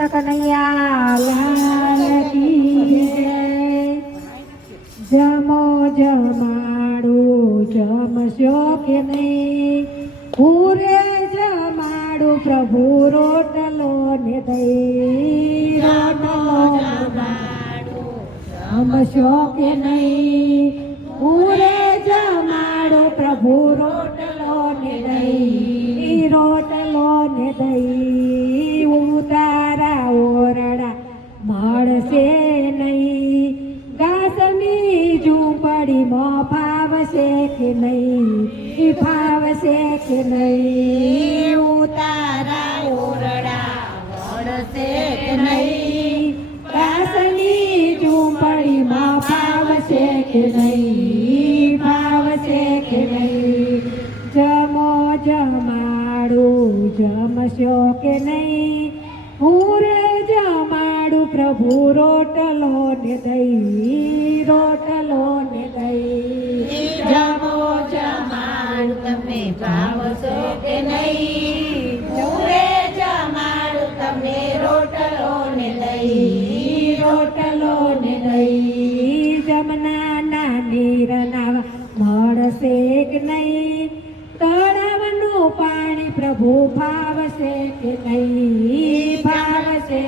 કનૈયા લાલ કી જય જમો જમાડું જમશો કે નહીં પૂરે જમાડું પ્રભુ રોટલો ને દઈ રોટલો જમશો કે નહીં પૂરે જમાડું પ્રભુ રોટલો ઝૂંપડીમાં ફાવશે કે નહીં ઈ ફાવશે કે નહીં ઉતારા ઓરડા મળશે કે નહીં ઘાસની ઝૂંપડીમાં ફાવશે કે નહીં ફાવશે કે નહીં જમો જમાડું જમશો કે નહીં હું રે જમાડું પ્રભુ રોટલો ને દઈ રોટલો ને દઈ જમો જમાડું તમે ભાવશો કે નહીં પૂરે જમાડું તમને રોટલો ને દઈ રોટલો ને દઈ જમના નીરના મળશે કે નહીં તળાવનું પાણી પ્રભુ ભાવશે કે નહીં ભાવશે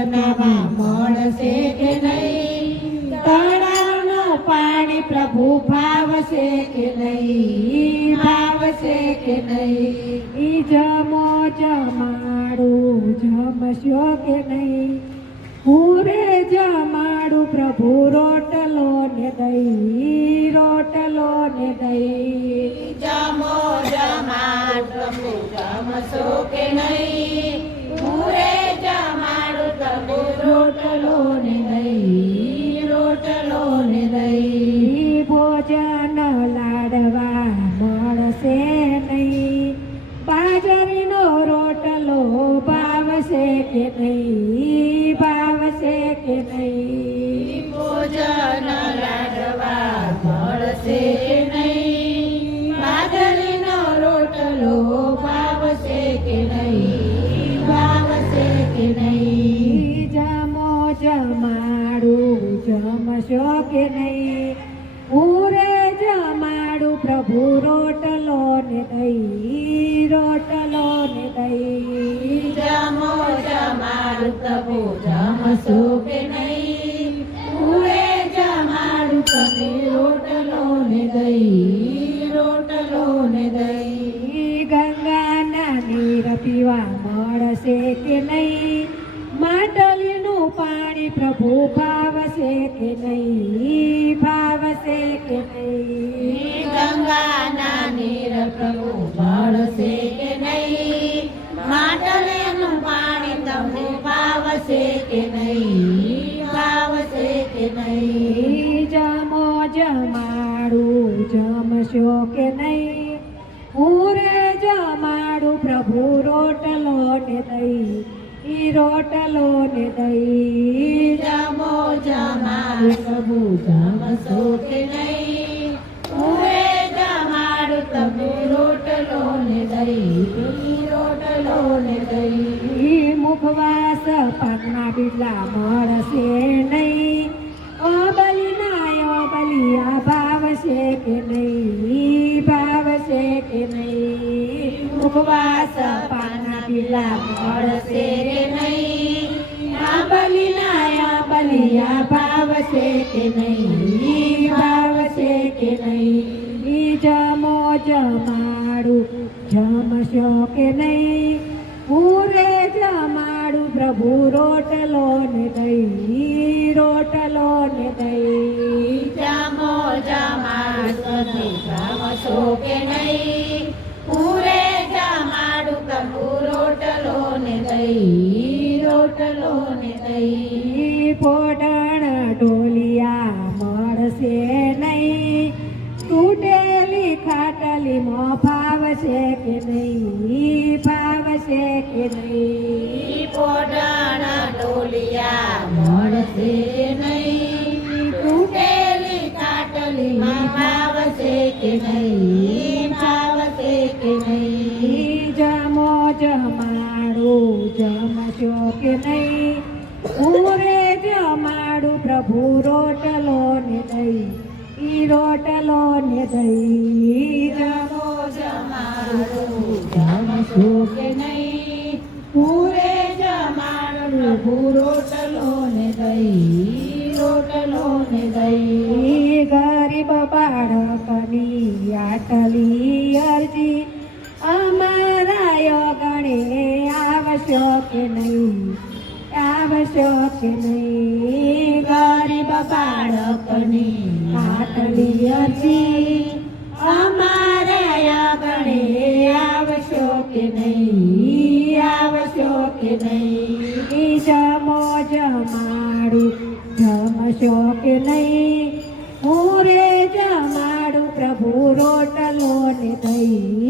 નીરના મળશે કે નહીં તળાવનું પાણી પ્રભુ ભાવશે કે નહીં ભાવશે કે નહીં ઈ જમો જમાડું જમશો કે નહીં પૂરે જમાડું પ્રભુ રોટલો ને દઈ રોટલો ને દઈ જમો જમાડ પ્રભુ જમશો કે નહીં me પ્રભુ રોટલો ને દઈ રોટલો ને દઈ. જમો જમાડું પ્રભુ જમશો કે નહીં માટલીનું પાણી પ્રભુ ભાવશે કે નહીં ભાવશે કે નહીં ગંગાના નીર પ્રભુ મળશે કે નહીં માટલેનું પાણી તમને ભાવશે કે નહીં ભાવશે કે નહીં જમો જમાડું જમશો કે નહીં પૂરે જમાડું પ્રભુ રોટલો ને દઈ ઈ રોટલો ને દઈ જમો જમાડ પ્રભુ જમશો કે નહીં જમાડ તમે રોટલો ને દહીં રોટલો ને દહીં મુખવાસ પાકના બીટલા મળશે પાકના પડશે કે નહીં આ બલિના આ બલિયા ભાવશે કે નહીં ભાવશે કે નહીં જમો જમાડું જમશો કે નહીં પૂરે જમાડું પ્રભુ રોટલો ને દઈ રોટલો ને દઈ જમો જમાડું જમશો કે નહીં દહીં ઈ પોટણ ઢોલિયા મળશે નહીં તૂટેલી ખાટલી માં ફાવશે કે નહીં ફાવશે કે નહીં પોટણ ડોલિયા મળશે નહીં તૂટેલી કાટલીમાં ભાવશે કે નહીં ભાવશે કે નહીં ઈ જમો જ જમાડું જમશો કે નહીં પૂરે જમાડું પ્રભુ રોટલો ને દહીં ઈ રોટલો ને દહીં જમો જમાડું જમશો કે નહીં પૂરે જમાડું રોટલો ને દહીં રોટલો ને દહીં ઈ ગરીબ બાળકની આટલી અરજી અમારા યોગણે આવશો કે નહીં આવશો કે નહીં ગરીબ બાળકની આટલી અરજી અમારા આગણે આવશો કે નહીં આવશો કે નહીં જમો જમાડું જમશો કે નહીં હું રે જમાડું પ્રભુ રોટલો ને દહીં